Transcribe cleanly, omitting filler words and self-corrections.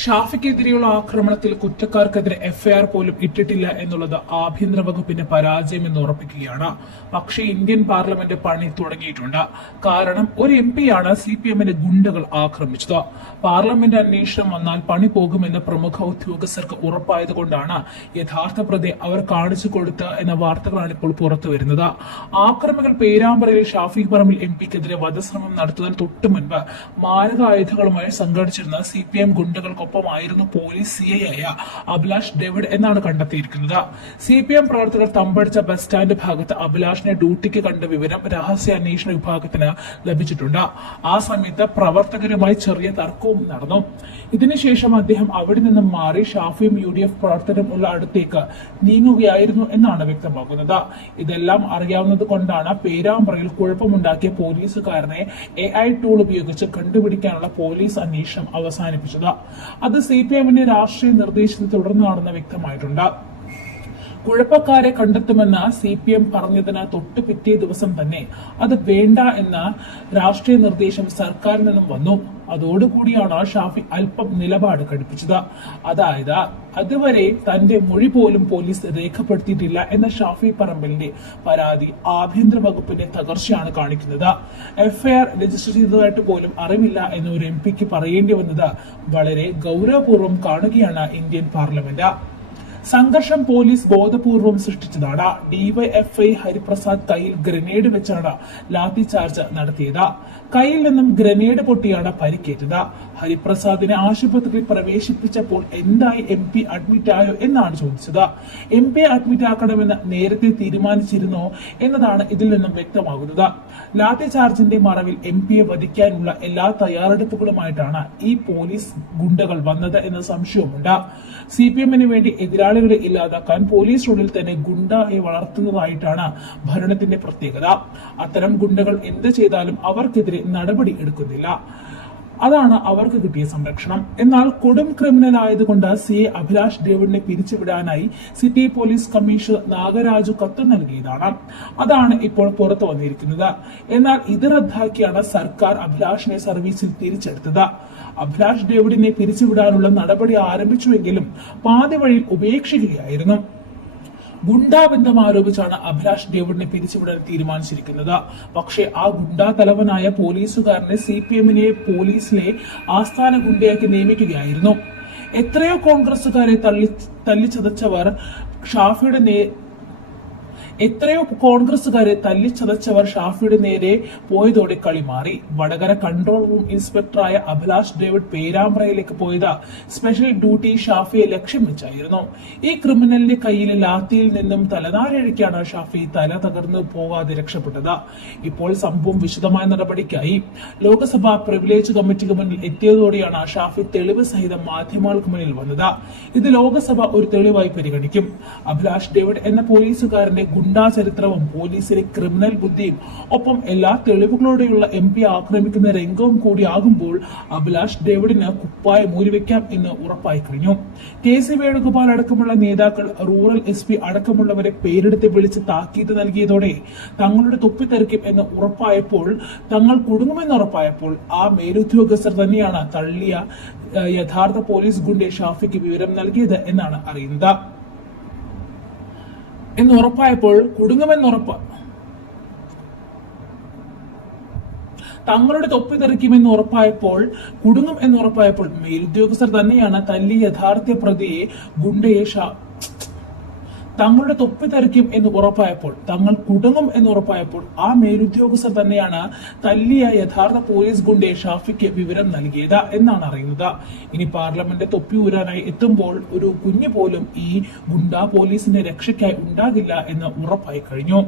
ഷാഫിക്കെതിരെയുള്ള ആക്രമണത്തിൽ കുറ്റക്കാർക്കെതിരെ എഫ്ഐആർ പോലും ഇട്ടിട്ടില്ല എന്നുള്ളത് ആഭ്യന്തര വകുപ്പിന്റെ പരാജയമെന്ന് ഉറപ്പിക്കുകയാണ്. പക്ഷേ ഇന്ത്യൻ പാർലമെന്റ് പണി തുടങ്ങിയിട്ടുണ്ട്. കാരണം ഒരു എംപിയാണ് സിപിഎമ്മിന്റെ ഗുണ്ടകൾ ആക്രമിച്ചത്. പാർലമെന്റ് അന്വേഷണം വന്നാൽ പണി പോകുമെന്ന് പ്രമുഖ ഉദ്യോഗസ്ഥർക്ക് ഉറപ്പായതുകൊണ്ടാണ് യഥാർത്ഥ പ്രതി അവർ കാണിച്ചു കൊടുത്ത എന്ന വാർത്തകളാണ് ഇപ്പോൾ പുറത്തുവരുന്നത്. ആക്രമികൾ പേരാമ്പ്രയിൽ ഷാഫി പറമ്പിൽ എംപിക്കെതിരെ വധശ്രമം നടത്തുന്നതിന് തൊട്ടു മുൻപ് മാരകായുധങ്ങളുമായി സംഘടിച്ചിരുന്ന സിപിഎം ഗുണ്ടകൾക്കൊപ്പമായിരുന്നു പോലീസ് സിഐയായ അഭിലാഷ് ഡേവിഡ് എന്നാണ് കണ്ടെത്തിയിരിക്കുന്നത്. സിപിഎം പ്രവർത്തകർ തമ്പടിച്ച ബസ് സ്റ്റാൻഡ് ഭാഗത്ത് അഭിലാഷിനെ ഡ്യൂട്ടിക്ക് കണ്ട വിവരം രഹസ്യാന്വേഷണ വിഭാഗത്തിന് ലഭിച്ചിട്ടുണ്ട്. ആ സമയത്ത് പ്രവർത്തകരുമായി ചെറിയ തർക്കവും നടന്നു. ഇതിനുശേഷം അദ്ദേഹം അവിടെ നിന്നും മാറി ഷാഫിയും UDF പ്രവർത്തകരും ഉള്ള അടുത്തേക്ക് നീങ്ങുകയായിരുന്നു എന്നാണ് വ്യക്തമാക്കുന്നത്. ഇതെല്ലാം അറിയാവുന്നത് കൊണ്ടാണ് പേരാമ്പ്രയിൽ കുഴപ്പമുണ്ടാക്കിയ പോലീസുകാരനെ AI ടൂൾ ഉപയോഗിച്ച് കണ്ടുപിടിക്കാനുള്ള പോലീസ് അന്വേഷണം അവസാനിപ്പിച്ചത്. അത് സിപിഎമ്മിന്റെ രാഷ്ട്രീയ നിർദ്ദേശത്തെ തുടർന്നാണെന്ന് വ്യക്തമായിട്ടുണ്ട്. കുഴപ്പക്കാരെ കണ്ടെത്തുമെന്ന് സിപിഎം പറഞ്ഞതിന് തൊട്ട് പിറ്റേ ദിവസം തന്നെ അത് വേണ്ട എന്ന രാഷ്ട്രീയ നിർദ്ദേശം സർക്കാരിൽ നിന്നും വന്നു. അതോടുകൂടിയാണ് ഷാഫി അല്പം നിലപാട് കടുപ്പിച്ചത്. അതായത് അതുവരെ തന്റെ മൊഴി പോലും പോലീസ് രേഖപ്പെടുത്തിയിട്ടില്ല എന്ന ഷാഫി പറമ്പലിന്റെ പരാതി ആഭ്യന്തര വകുപ്പിന്റെ തകർച്ചയാണ് കാണിക്കുന്നത്. എഫ്ഐആർ രജിസ്റ്റർ ചെയ്തതായിട്ട് പോലും അറിവില്ല എന്ന ഒരു എംപിക്ക് പറയേണ്ടി വന്നത് വളരെ ഗൗരവപൂർവ്വം കാണുകയാണ് ഇന്ത്യൻ പാർലമെന്റ്. സംഘർഷം പോലീസ് ബോധപൂർവം സൃഷ്ടിച്ചതാണ്. ഡിവൈഎഫ്ഐ ഹരിപ്രസാദ് കയ്യിൽ ഗ്രനേഡ് വെച്ചാണ് ലാത്തി ചാർജ് നടത്തിയത്. കയ്യിൽ നിന്നും ഗ്രനേഡ് പൊട്ടിയാണ് പരിക്കേറ്റത്. ഹരിപ്രസാദിനെ ആശുപത്രിയിൽ പ്രവേശിപ്പിച്ചപ്പോൾ എന്തായി MP അഡ്മിറ്റ് ആയോ എന്നാണ് ചോദിച്ചത്. MP അഡ്മിറ്റ് ആക്കണമെന്ന് നേരത്തെ തീരുമാനിച്ചിരുന്നോ എന്നതാണ് ഇതിൽ നിന്നും വ്യക്തമാകുന്നത്. ലാത്തി ചാർജിന്റെ മറവിൽ MPയെ വധിക്കാനുള്ള എല്ലാ തയ്യാറെടുപ്പുകളുമായിട്ടാണ് ഈ പോലീസ് ഗുണ്ടകൾ വന്നത് എന്ന സംശയവുമുണ്ട്. സിപിഎമ്മിന് വേണ്ടി എതിരാളികളെ ഇല്ലാതാക്കാൻ പോലീസിനുള്ളിൽ തന്നെ ഗുണ്ടയെ വളർത്തുന്നതായിട്ടാണ് ഭരണത്തിന്റെ പ്രത്യേകത. അത്തരം ഗുണ്ടകൾ എന്ത് ചെയ്താലും അവർക്കെതിരെ നടപടി എടുക്കുന്നില്ല. അതാണ് അവർക്ക് കിട്ടിയ സംരക്ഷണം. എന്നാൽ കൊടും ക്രിമിനൽ ആയതുകൊണ്ട് CA അഭിലാഷ് ഡേവിഡിനെ പിരിച്ചുവിടാനായി സിറ്റി പോലീസ് കമ്മീഷണർ നാഗരാജു കത്ത് നൽകിയതാണ്. അതാണ് ഇപ്പോൾ പുറത്തു വന്നിരിക്കുന്നത്. എന്നാൽ ഇത് റദ്ദാക്കിയാണ് സർക്കാർ അഭിലാഷിനെ സർവീസിൽ തിരിച്ചെടുത്തത്. അഭിലാഷ് ഡേവിഡിനെ പിരിച്ചുവിടാനുള്ള നടപടി ആരംഭിച്ചുവെങ്കിലും പാതി വഴിയിൽ ഉപേക്ഷിക്കുകയായിരുന്നു. ഗുണ്ടാബന്ധം ആരോപിച്ചാണ് അഭിലാഷ് ഡേവിഡിനെ പിരിച്ചുവിടാൻ തീരുമാനിച്ചിരിക്കുന്നത്. പക്ഷേ ആ ഗുണ്ടാ തലവനായ പോലീസുകാരനെ സിപിഎമ്മിനെ പോലീസിലെ ആസ്ഥാന ഗുണ്ടയാക്കി നിയമിക്കുകയായിരുന്നു. എത്രയോ കോൺഗ്രസുകാരെ തല്ലിച്ചതച്ചവർ ഷാഫിയുടെ നേരെ പോയതോടെ കളി മാറി. വടകര കൺട്രോൾ റൂം ഇൻസ്പെക്ടറായ അഭിലാഷ് ഡേവിഡ് പേരാമ്പ്രയിലേക്ക് പോയത് സ്പെഷ്യൽ ഡ്യൂട്ടി ഷാഫിയെ ലക്ഷ്യം വെച്ചായിരുന്നു. ഈ ക്രിമിനലിന്റെ കയ്യിലെ ലാത്തിയിൽ നിന്നും തലനാരിഴയ്ക്കാണ് ഷാഫി തല തകർന്നു പോകാതെ രക്ഷപ്പെട്ടത്. ഇപ്പോൾ സംഭവം വിശദമായ നടപടിക്കായി ലോക്സഭാ പ്രിവിലേജ് കമ്മിറ്റിക്ക് മുന്നിൽ എത്തിയതോടെയാണ് ഷാഫി തെളിവ് സഹിതം മാധ്യമങ്ങൾക്ക് മുന്നിൽ വന്നത്. ഇത് ലോക്സഭ ഒരു തെളിവായി പരിഗണിക്കും. അഭിലാഷ് ഡേവിഡ് എന്ന പോലീസുകാരന്റെ ഗുണ്ടാ ചരിത്രവും പോലീസിലെ ക്രിമിനൽ ബുദ്ധിയും ഒപ്പം എല്ലാ തെളിവുകളോടെയുള്ള MP ആക്രമിക്കുന്ന രംഗവും കൂടിയാകുമ്പോൾ അഭിലാഷ് ഡേവിഡിന് കുപ്പായം മൂരിവെക്കാം എന്ന് ഉറപ്പായി കഴിഞ്ഞു. KC വേണുഗോപാൽ അടക്കമുള്ള നേതാക്കൾ റൂറൽ SP അടക്കമുള്ളവരെ പേരെടുത്ത് വിളിച്ച് താക്കീത് നൽകിയതോടെ തങ്ങളുടെ തൊപ്പി തെറിക്കും എന്ന് ഉറപ്പായപ്പോൾ, തങ്ങൾ കുടുങ്ങുമെന്ന് ഉറപ്പായപ്പോൾ ആ മേലുദ്യോഗസ്ഥർ തന്നെയാണ് തള്ളിയ യഥാർത്ഥ പോലീസ് ഗുണ്ടെ ഷാഫിക്ക് വിവരം നൽകിയത് എന്നാണ് അറിയുന്നത്. എന്നുറപ്പായപ്പോൾ തങ്ങളുടെ തൊപ്പി തെറിക്കുമെന്ന് ഉറപ്പായപ്പോൾ കുടുങ്ങും എന്നുറപ്പായപ്പോൾ മേലുദ്യോഗസ്ഥർ തന്നെയാണ് തല്ലി യഥാർത്ഥ പ്രതിയെ ഗുണ്ടയെ തങ്ങളുടെ തൊപ്പി തെറിക്കും എന്ന് ഉറപ്പായപ്പോൾ, തങ്ങൾ കുടുങ്ങും എന്നുറപ്പായപ്പോൾ ആ മേലുദ്യോഗസ്ഥർ തന്നെയാണ് തല്ലിയ യഥാർത്ഥ പോലീസ് ഗുണ്ടയെ ഷാഫിക്ക് വിവരം നൽകിയത് എന്നാണ് അറിയുന്നത്. ഇനി പാർലമെന്റ് തൊപ്പി ഊരാനായി എത്തുമ്പോൾ ഒരു കുഞ്ഞു പോലും ഈ ഗുണ്ടാ പോലീസിന്റെ രക്ഷയ്ക്കായി ഉണ്ടാകില്ല എന്ന് ഉറപ്പായി കഴിഞ്ഞു.